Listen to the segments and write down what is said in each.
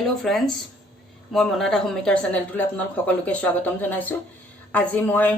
Hello friends मैं मनादा होममेकार चेनेलटुले आपनालोक सकलोके स्वागतम जनाइছো। আজি মই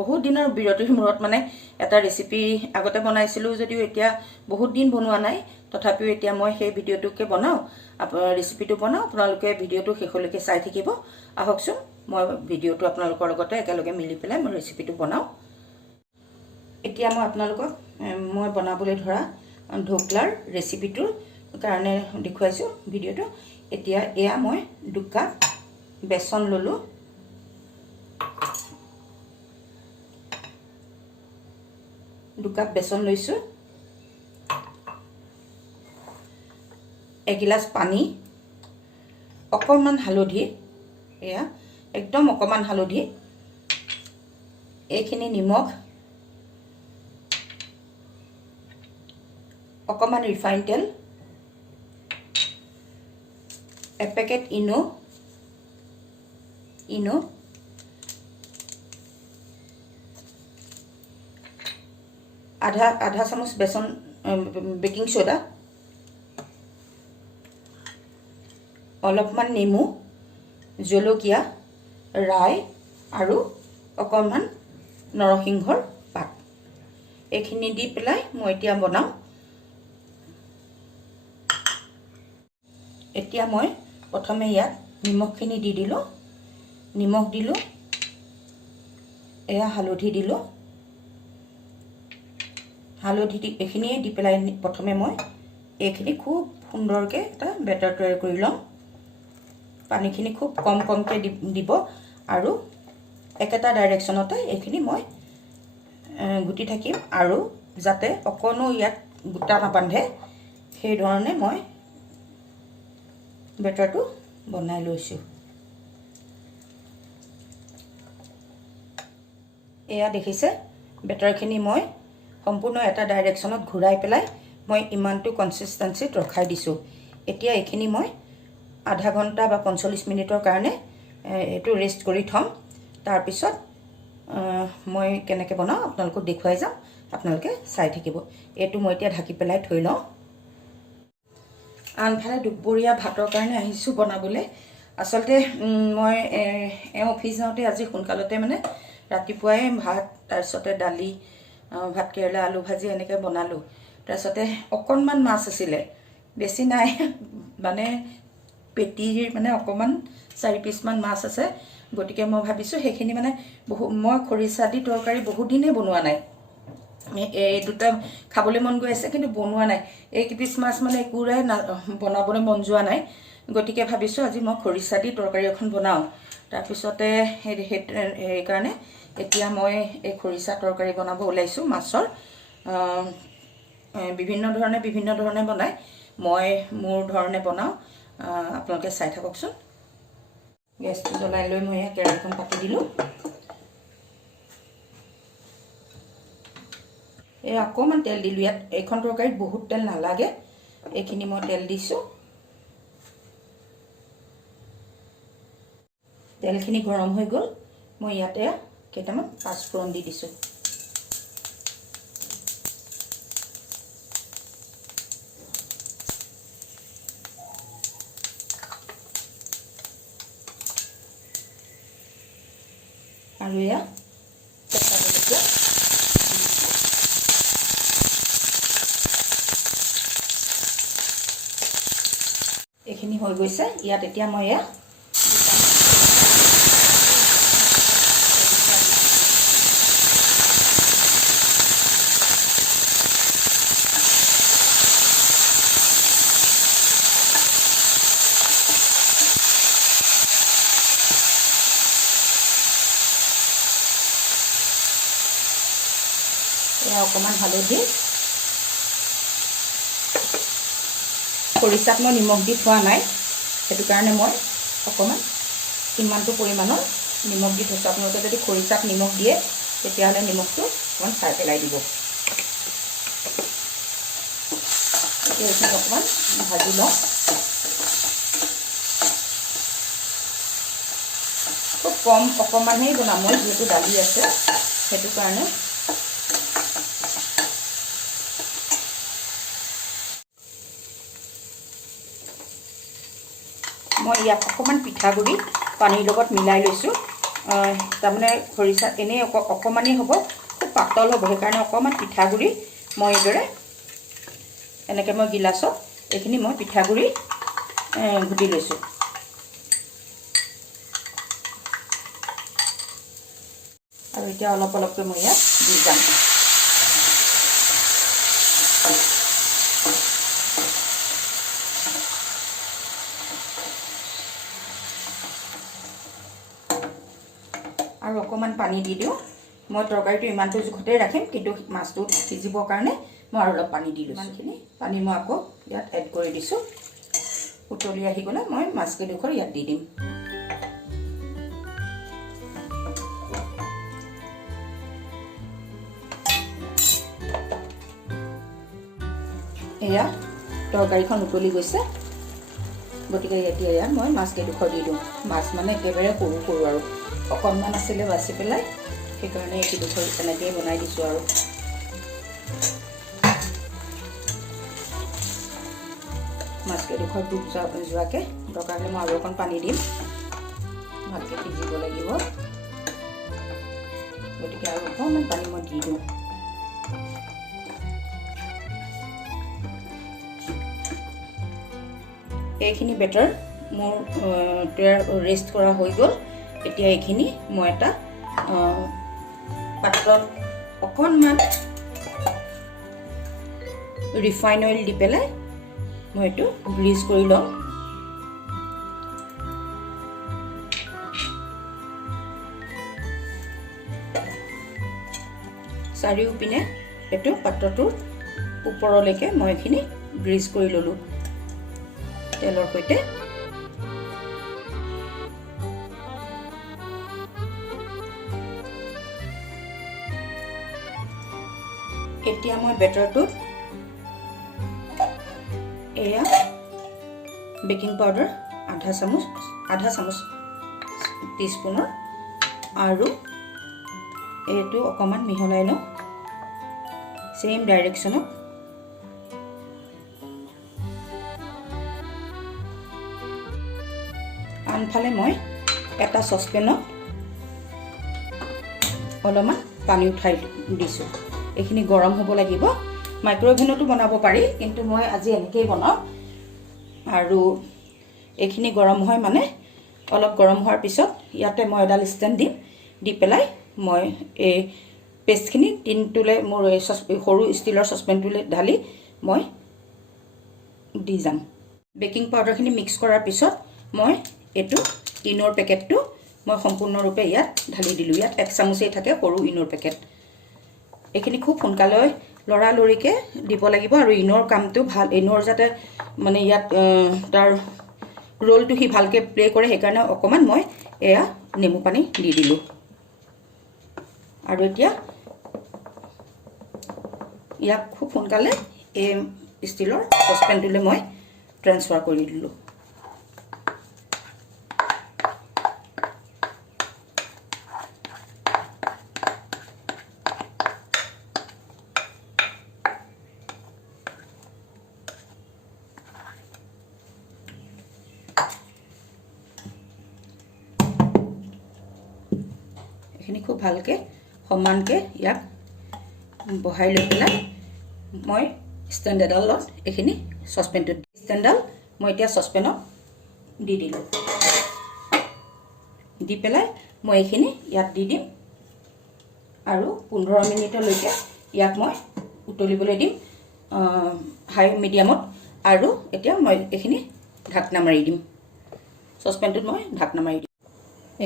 বহুত দিনৰ বিৰতিৰ মূৰত মানে এটা ৰেচিপি আগতে বনাইছিলো যদিও এতিয়া বহুত দিন বনোৱা নাই, তথাপিও এতিয়া মই সেই ভিডিওটোকে বনাও, ৰেচিপিটো বনাও, আপোনালোকে ভিডিওটো শেষলৈকে চাই থাকিব। আহকচোন মই ভিডিওটো আপোনালোকৰ লগতে একেলগে মিলি পেলাই মই ৰেচিপিটো বনাও। এতিয়া মই আপোনালোকক মই বনাবলৈ ধৰা ঢোকলাৰ ৰেচিপিটোৰ কাৰণে দেখুৱাইছো ভিডিওটো। এতিয়া এয়া মই 2 কাপ বেসন ললো, 2 কাপ বেসন লৈছো, 1 গিলাস পানী, অকমান হালধি, এয়া একদম অকমান হালধি, এইখিনি নিমখ, অকমান ৰিফাইন তেল, एक पैकेट इनो आधा चामच बेसन बेकिंग सोडा, अलपमान नेमु, जलकिया, राई और अकमान नरसिंहर पात এইখিনি দি পেলাই মই এতিয়া বনাম। এতিয়া মই प्रथमे ইয়াত নিমখখিনি দি দিলো, নিমখ দিলো, এয়া হালধি দিলো, হালধি দি এখিনিয়ে দি পেলাই प्रथमे মই এইখিনি খুব সুন্দৰকে এটা বেটাৰ তৈয়াৰ কৰি লম। পানীখিনি খুব কম কমকে দিব আৰু একেটা ডাইৰেকশনতে এইখিনি মই গুটি থাকিম আৰু যাতে অকনো ইয়াত গুটা নাবান্ধে সেই ধৰণে মই বেটাৰটো বনাই লৈছো। এয়া দেখিছে বেটাৰখিনি মই সম্পূৰ্ণ এটা ডাইৰেকশনত ঘুৰাই পেলাই মই ইমানটো কনসিস্টেন্সিত ৰখাই দিছো। এতিয়া এইখিনি মই আধা ঘন্টা বা 45 মিনিটৰ কাৰণে এটো ৰেষ্ট কৰি থম। তাৰ পিছত মই কেনেকৈ বনাও আপোনালোকক দেখুৱাই যাম, আপোনালোকে চাই থাকিব। এটো মই এতিয়া ঢাকি পেলাই থৈ লওঁ। আনফালে দুপৰীয়া ভাতৰ কাৰণে আহিছো বনাবলৈ। আসলতে মই অফিস যাওঁতে আজি সোনকালতে মানে ৰাতিপুৱাই ভাত, তাৰপিছতে দালি, ভাত কেৰেলা, আলু ভাজি এনেকৈ বনালো। তাৰপিছতে অকণমান মাছ আছিলে, বেছি নাই, মানে পেটিৰ মানে অকণমান 4 পিস মান মাছ আছে। গতিকে মই ভাবিছো সেইখিনি মানে মই খৰিচা দি তৰকাৰী বহুত দিনে বনোৱা নাই, এই দুটা খাবলৈ মন গৈ আছে কিন্তু বনোৱা নাই। এই পিস মাছ মানে কুৰাই বনাবলৈ মন যোৱা নাই, গতিকে ভাবিছো আজি মই খৰিচা দি তৰকাৰী এখন বনাও। তাৰ পিছতে এই কাৰণে এতিয়া মই এই খৰিচা তৰকাৰী বনাব ওলাইছো মাছৰ। বিভিন্ন ধৰণে বনাই, মই মোৰ ধৰণে বনাও, আপোনালোকে চাই থাককচোন। গেছটো জ্বলাই লৈ মই কেৰাহীখন পাতি দিলো। এই অকমান তেল দিলো, ইয়াত এইখন তৰকাৰীত বহুত তেল নালাগে, এইখিনি মই তেল দিছো। তেলখিনি গৰম হৈ গ'ল, মই ইয়াতে কেইটামান পাঁচফোৰণ দি দিছো। আৰু এয়া কেঁচা জলকীয়া, এইখিনি হৈ গৈছে। ইয়াত এতিয়া মই এয়া অকমান হালধি, খৰিচাত মই নিমখ দি থোৱা নাই, সেইটো কাৰণে মই অকমান ইমানটো পৰিমাণৰ নিমখ দি থৈছো। আপোনালোকে যদি খৰিচাত নিমখ দিয়ে তেতিয়াহ'লে নিমখটো অকমান চাই পেলাই দিব। এইখিনি অকমান ভাজি লওঁ। খুব কম অকমানহে বনাম মই, যিহেতু দালি আছে সেইটো কাৰণে। মই ইয়াত অকণমান পিঠাগুড়ি পানীৰ লগত মিলাই লৈছোঁ। তাৰমানে খৰিচা এনেই অকণমানেই হ'ব, খুব পাতল হ'ব, সেইকাৰণে অকণমান পিঠাগুড়ি মই এইদৰে এনেকৈ মই গিলাচত এইখিনি মই পিঠাগুড়ি ঘুটি লৈছোঁ। আৰু এতিয়া অলপ অলপকৈ মই ইয়াত দি যাম। আৰু অকণমান পানী দি দিওঁ। মই তৰকাৰীটো ইমানটো জোখতেই ৰাখিম, কিন্তু মাছটো সিজিবৰ কাৰণে মই আৰু অলপ পানী দি লৈছোঁ। ইমানখিনি পানী মই আকৌ ইয়াত এড কৰি দিছোঁ। উতলি আহি গ'লে মই মাছকেইডোখৰ ইয়াত দি দিম। এয়া তৰকাৰীখন উতলি গৈছে, গতিকে এতিয়া ইয়াত মই মাছকেইডোখৰ দি দিওঁ। মাছ মানে একেবাৰে সৰু সৰু আৰু অকণমান আছিলে বাচি পেলাই, সেইকাৰণে এইকেইডোখৰ তেনেকৈয়ে বনাই দিছোঁ। আৰু মাছকেইডোখৰ ডুব যোৱাকৈ দৰকাৰ হ'লে মই আৰু অকণ পানী দিম, ভালকৈ সিজিব লাগিব, গতিকে আৰু অকণমান পানী মই দি দিওঁ। এইখিনি বেটাৰ মোৰ ৰেষ্ট কৰা হৈ গ'ল। এতিয়া এইখিনি মই এটা পাত্ৰত অকণমান ৰিফাইন অইল দি পেলাই মই এইটো গ্ৰীজ কৰি লওঁ। চাৰিওপিনে এইটো পাত্ৰটোৰ ওপৰলৈকে মই এইখিনি গ্ৰীজ কৰি ল'লোঁ তেলৰ সৈতে। এতিয়া মই বেটাৰটোত এয়া বেকিং পাউডাৰ আধা চামুচ টিস্পুনৰ, আৰু এইটো অকণমান মিহলাই লওঁ চেম ডাইৰেকশ্যনত। আনফালে মই এটা চচপেনত অলপমান পানী উঠাই দিছোঁ। এইখিনি গৰম হ'ব লাগিব। মাইক্ৰ'ৱেভেনতো বনাব পাৰি, কিন্তু মই আজি এনেকৈয়ে বনাওঁ। আৰু এইখিনি গৰম হয় মানে অলপ গৰম হোৱাৰ পিছত ইয়াতে মই এডাল ষ্টেণ্ড দিম, দি পেলাই মই এই পেষ্টখিনি টিনটোলৈ মোৰ এই সৰু ষ্টীলৰ চচপেনটোলৈ ঢালি মই দি যাম। বেকিং পাউডাৰখিনি মিক্স কৰাৰ পিছত মই এইটো ইনৰ পেকেটটো মই সম্পূৰ্ণৰূপে ইয়াত ঢালি দিলোঁ। ইয়াত 1 চামুচেই থাকে সৰু ইনৰ পেকেট। এইখিনি খুব সোনকালে লৰালৰিকৈ দিব লাগিব, আৰু ইনৰ কামটো ভাল, ইনৰ যাতে মানে ইয়াত তাৰ ৰোলটো সি ভালকৈ প্লে কৰে, সেইকাৰণে অকণমান মই এয়া নেমু পানী দি দিলোঁ। আৰু এতিয়া ইয়াক খুব সোনকালে এই ষ্টীলৰ চচপেনটোলৈ মই ট্ৰান্সফাৰ কৰি দিলোঁ। এইখিনি খুব ভালকৈ সমানকৈ ইয়াক বহাই লৈ পেলাই মই ষ্টেণ্ড এডালত এইখিনি চচপেনটোত ষ্টেণ্ডডাল মই এতিয়া চচপেনত দি দিলোঁ। দি পেলাই মই এইখিনি ইয়াত দি দিম, আৰু 15 মিনিটলৈকে ইয়াক মই উতলিবলৈ দিম হাই মিডিয়ামত। আৰু এতিয়া মই এইখিনি ঢাকনা মাৰি দিম। চচপেনটোত মই ঢাকনা মাৰি দিম।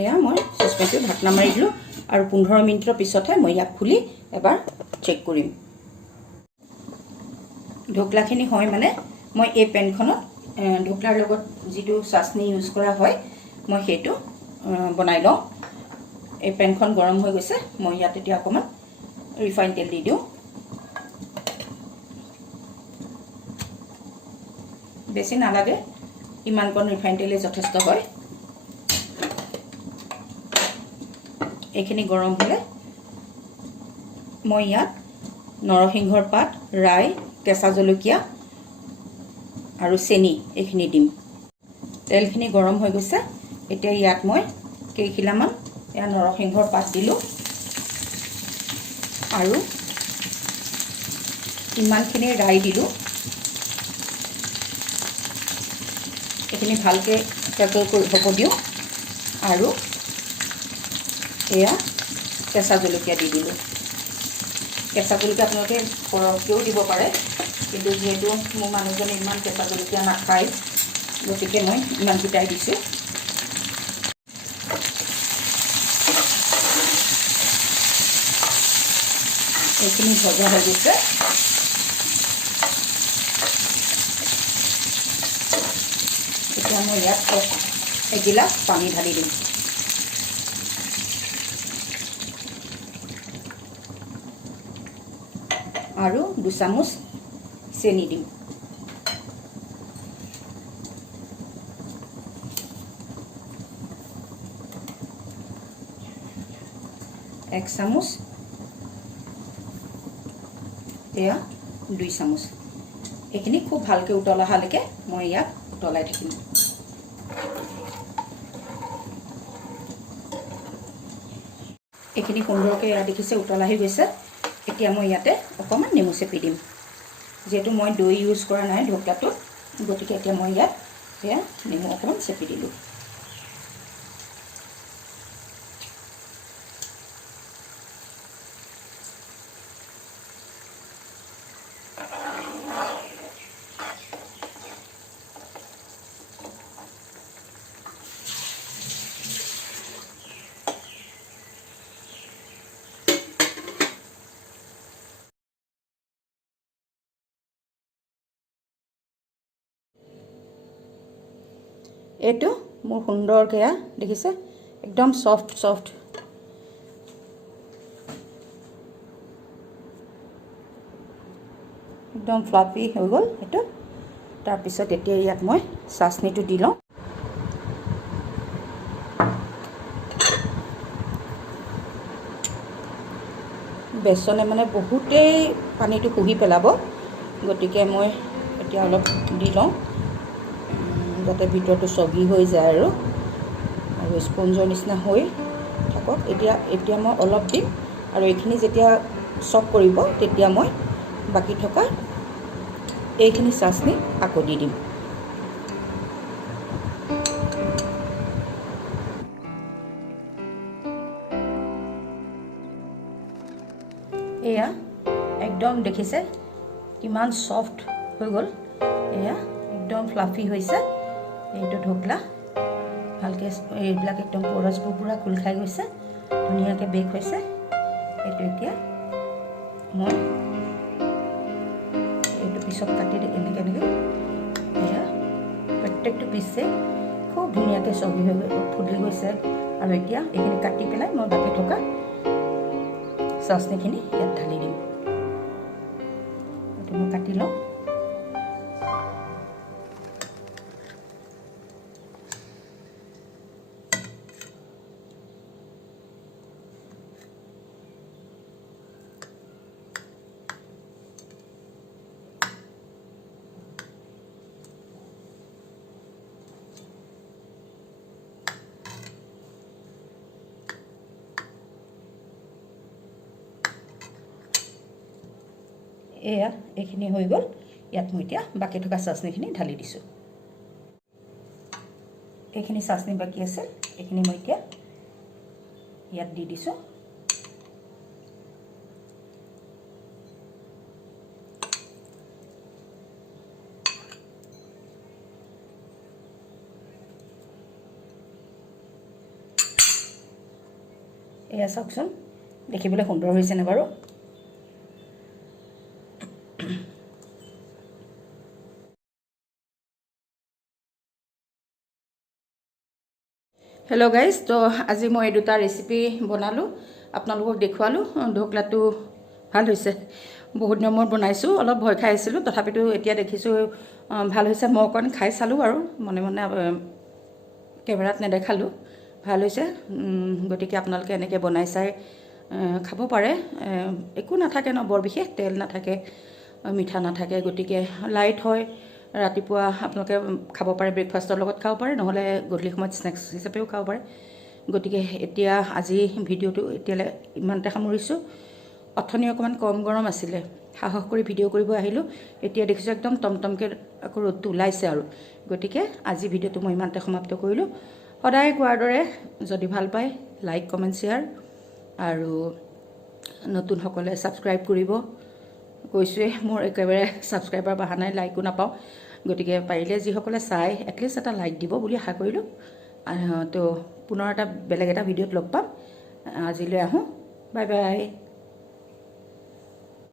এয়া মই চচপেনটো ঢাকনা মাৰি দিলোঁ, আৰু 15 মিনিটৰ পিছতহে মই ইয়াক খুলি এবাৰ চেক কৰিম। ঢোকলাখিনি হয় মানে মই এই পেনখনত ঢোকলাৰ লগত যিটো চাচনি ইউজ কৰা হয় মই সেইটো বনাই লওঁ। এই পেনখন গৰম হৈ গৈছে, মই ইয়াত এতিয়া অকণমান ৰিফাইন তেল দি দিওঁ। বেছি নালাগে, ইমানকণ ৰিফাইন তেলেই যথেষ্ট হয়। এইখিনি গৰম হ'লে মই ইয়াত নৰসিংহৰ পাত, ৰাই, কেঁচা জলকীয়া আৰু চেনি এইখিনি দিম। তেলখিনি গৰম হৈ গৈছে। এতিয়া ইয়াত মই কেইখিলামান এয়া নৰসিংহৰ পাত দিলোঁ আৰু ইমানখিনি ৰাই দিলোঁ। এইখিনি ভালকৈ হ'ব দিওঁ আৰু এয়া কেঁচা জলকীয়া দি দিলোঁ। কেঁচা জলকীয়া আপোনালোকে সৰহকৈও দিব পাৰে, কিন্তু যিহেতু মোৰ মানুহজনে ইমান কেঁচা জলকীয়া নাখায়, গতিকে মই ইমানকেইটাই দিছোঁ। এইখিনি ভজা হৈ গৈছে। এতিয়া মই ইয়াত এগিলাচ পানী ঢালি দিম। আৰু 2 চামুচ চেনি দিম। এক চামুচ, এয়া 2 চামুচ। এইখিনি খুব ভালকৈ উতল অহালৈকে মই ইয়াক উতলাই থাকিম। এইখিনি সুন্দৰকৈ এয়া দেখিছে উতল আহি গৈছে। এতিয়া মই ইয়াতে অকণমান নেমু চেপি দিম। যিহেতু মই দৈ ইউজ কৰা নাই ঢকলাটোত, গতিকে এতিয়া মই ইয়াত এয়া নেমু অকণমান চেপি দিলোঁ। এইটো মোৰ সুন্দৰকৈ দেখিছে একদম সফ্ট একদম ফ্লাফি হৈ গ'ল এইটো। তাৰপিছত এতিয়া ইয়াত মই চাচনিটো দি লওঁ। বেচনে মানে বহুতেই পানীটো শুহি পেলাব, গতিকে মই এতিয়া অলপ দি লওঁ যাতে ভিতৰটো চগি হৈ যায় আৰু স্পঞ্জৰ নিচিনা হৈ থাকক। এতিয়া মই অলপ দিম আৰু এইখিনি যেতিয়া চক কৰিব তেতিয়া মই বাকী থকা এইখিনি চাচনি আকৌ দি দিম। এয়া একদম দেখিছে কিমান সফ্ট হৈ গ'ল। এয়া একদম ফ্লাফি হৈছে এইটো ঢকলা। ভালকৈ এইবিলাক একদম পৰচবোৰ পূৰা খোল খাই গৈছে, ধুনীয়াকৈ বেক হৈছে। এইটো এতিয়া মই এইটো পিছত কাটি এনেকৈ এয়া প্ৰত্যেকটো পিছে খুব ধুনীয়াকৈ চগি হৈ ফুলি গৈছে। আৰু এতিয়া এইখিনি কাটি পেলাই মই বাকী থকা চাচনিখিনি ইয়াত ঢালি দিম। এইটো মই কাটি লওঁ। এয়া এইখিনি হৈ গ'ল। ইয়াত মই এতিয়া বাকী থকা চাচনিখিনি ঢালি দিছোঁ। এইখিনি চাচনি বাকী আছে, এইখিনি মই এতিয়া ইয়াত দি দিছোঁ। এয়া চাওকচোন দেখিবলৈ সুন্দৰ হৈছেনে বাৰু? হেল্ল' গাইজ, তো আজি মই এই দুটা ৰেচিপি বনালোঁ, আপোনালোকক দেখুৱালোঁ। ঢকলাটো ভাল হৈছে। বহুত দিনৰ মূৰত বনাইছোঁ, অলপ ভয় খাই আছিলোঁ, তথাপিতো এতিয়া দেখিছোঁ ভাল হৈছে। মই অকণ খাই চালোঁ আৰু মনে মনে কেমেৰাত নেদেখালোঁ। ভাল হৈছে। গতিকে আপোনালোকে এনেকৈ বনাই চাই খাব পাৰে। একো নাথাকে ন, বৰ বিশেষ তেল নাথাকে, মিঠা নাথাকে, গতিকে লাইট হয়, ৰাতিপুৱা আপোনালোকে খাব পাৰে, ব্ৰেকফাষ্টৰ লগত খাব পাৰে, নহ'লে গধূলি সময়ত স্নেক্স হিচাপেও খাব পাৰে। গতিকে এতিয়া আজি ভিডিঅ'টো এতিয়ালৈ ইমানতে সামৰিছোঁ। অথনি অকণমান কম গৰম আছিলে, সাহস কৰি ভিডিঅ' কৰিব আহিলোঁ। এতিয়া দেখিছোঁ একদম টমটমকৈ আকৌ ৰ'দটো ওলাইছে আৰু। গতিকে আজি ভিডিঅ'টো মই ইমানতে সমাপ্ত কৰিলোঁ। সদায় কোৱাৰ দৰে যদি ভাল পায় লাইক কমেণ্ট শ্বেয়াৰ আৰু নতুনসকলে ছাবস্ক্ৰাইব কৰিব। কৈছোঁৱেই মোৰ একেবাৰে ছাবস্ক্ৰাইবাৰ বঢ়া নাই, লাইকো নাপাওঁ। গতিকে পাৰিলে যিসকলে চাই এটলিষ্ট এটা লাইক দিব বুলি আশা কৰিলোঁ। তো পুনৰ এটা বেলেগ এটা ভিডিঅ'ত লগ পাম। আজিলৈ আহোঁ, বাই বাই।